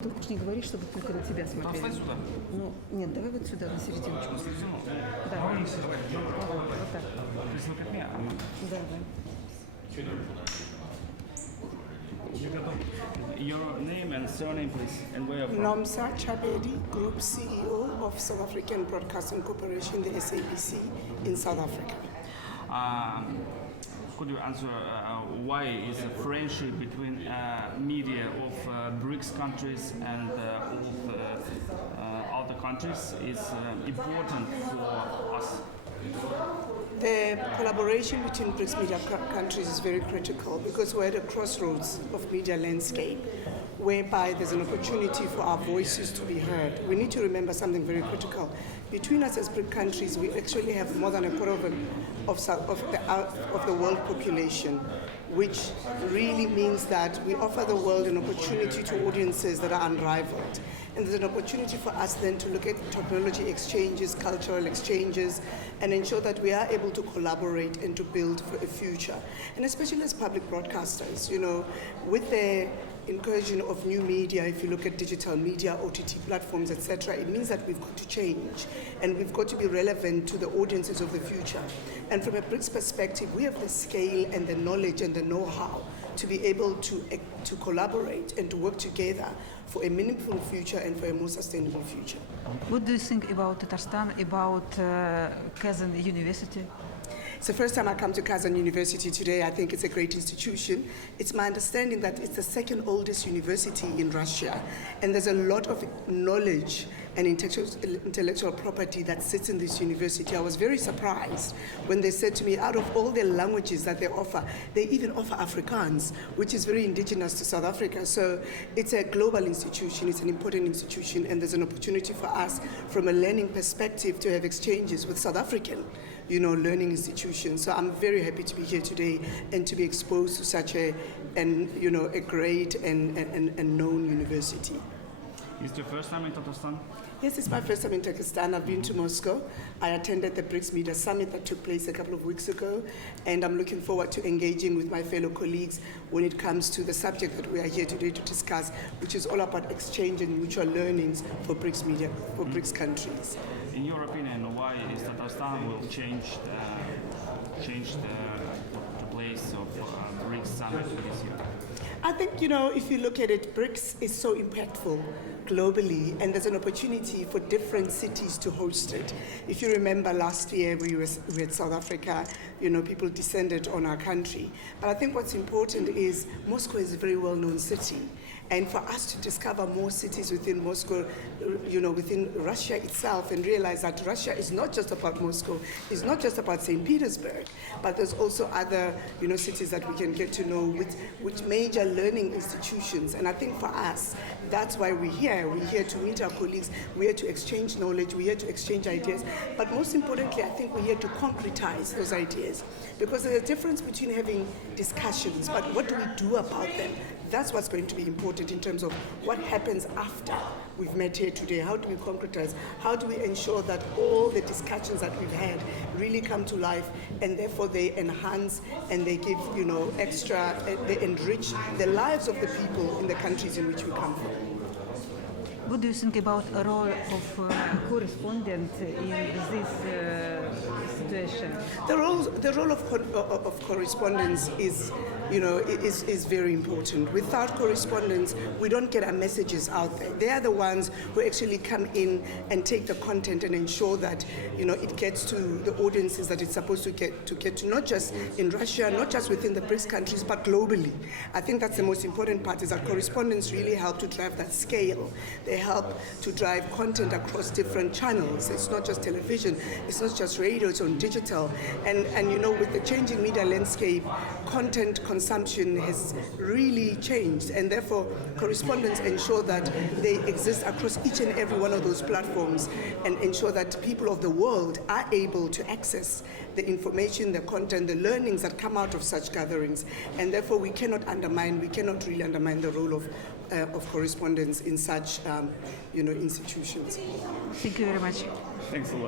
Ты уж не говори, чтобы только на тебя смотрели. Встань сюда. Ну, нет, давай вот сюда, на серединочку. На середину? Да. Давай на середину. Вот так. Please look at me. Да. Your name and surname, please, and where you're from. Nomsa Chabedi, Group CEO of South African Broadcasting Corporation, the SABC, in South Africa. Could you answer why is the friendship between media of Bricks countries and of other countries is important for us? The collaboration between BRICS media countries is very critical because we're at a crossroads of media landscape whereby there's an opportunity for our voices to be heard. We need to remember something very critical. Between us as BRICS countries, we actually have more than a quarter of the world population, which really means that we offer the world an opportunity to audiences that are unrivaled. And there's an opportunity for us then to look at technology exchanges, cultural exchanges, and ensure that we are able to collaborate and to build for a future. And especially as public broadcasters, you know, with the incursion of new media, if you look at digital media, OTT platforms, etc., it means that we've got to change and we've got to be relevant to the audiences of the future. And from a BRICS perspective, we have the scale and the knowledge and the know-how to be able to collaborate and to work together for a meaningful future and for a more sustainable future. What do you think about Tatarstan, about Kazan University? It's the first time I come to Kazan University today. I think it's a great institution. It's my understanding that it's the second oldest university in Russia, and there's a lot of knowledge and intellectual property that sits in this university. I was very surprised when they said to me, out of all the languages that they offer, they even offer Afrikaans, which is very indigenous to South Africa. So it's a global institution, it's an important institution, and there's an opportunity for us from a learning perspective to have exchanges with South African, you know, learning institutions. So I'm very happy to be here today and to be exposed to such a great and known university. Is it your first time in Tatarstan? Yes, it's my first time in Turkestan. I've been to Moscow. I attended the BRICS Media Summit that took place a couple of weeks ago, and I'm looking forward to engaging with my fellow colleagues when it comes to the subject that we are here today to discuss, which is all about exchange and mutual learnings for BRICS media, for BRICS countries. In your opinion, why is Tatarstan will change the place of BRICS summit this year? I think, you know, if you look at it, BRICS is so impactful globally, and there's an opportunity for different cities to host it. If you remember last year we had South Africa, you know, people descended on our country. But I think what's important is Moscow is a very well-known city. And for us to discover more cities within Moscow, you know, within Russia itself, and realize that Russia is not just about Moscow, it's not just about St. Petersburg, but there's also other, you know, cities that we can get to know with major learning institutions. And I think for us, that's why we're here. We're here to meet our colleagues, we're here to exchange knowledge, we're here to exchange ideas. But most importantly, I think we're here to concretize those ideas. Because there's a difference between having discussions, but what do we do about them? That's what's going to be important in terms of what happens after we've met here today. How do we concretize? How do we ensure that all the discussions that we've had really come to life, and therefore they enhance and they give, you know, extra, they enrich the lives of the people in the countries in which we come from. What do you think about a role of correspondent in this situation? The role of correspondence is, you know, is very important. Without correspondence, we don't get our messages out there. They are the ones who actually come in and take the content and ensure that, you know, it gets to the audiences that it's supposed to get to, not just in Russia, not just within the BRICS countries, but globally. I think that's the most important part, is that correspondence really help to drive that scale. They help to drive content across different channels. It's not just television, it's not just radio, it's on digital. And you know, with the changing media landscape, content consumption has really changed, and therefore correspondents ensure that they exist across each and every one of those platforms and ensure that people of the world are able to access the information, the content, the learnings that come out of such gatherings. And therefore we cannot really undermine the role of correspondence in such you know, institutions. Thank you very much. Thanks a lot.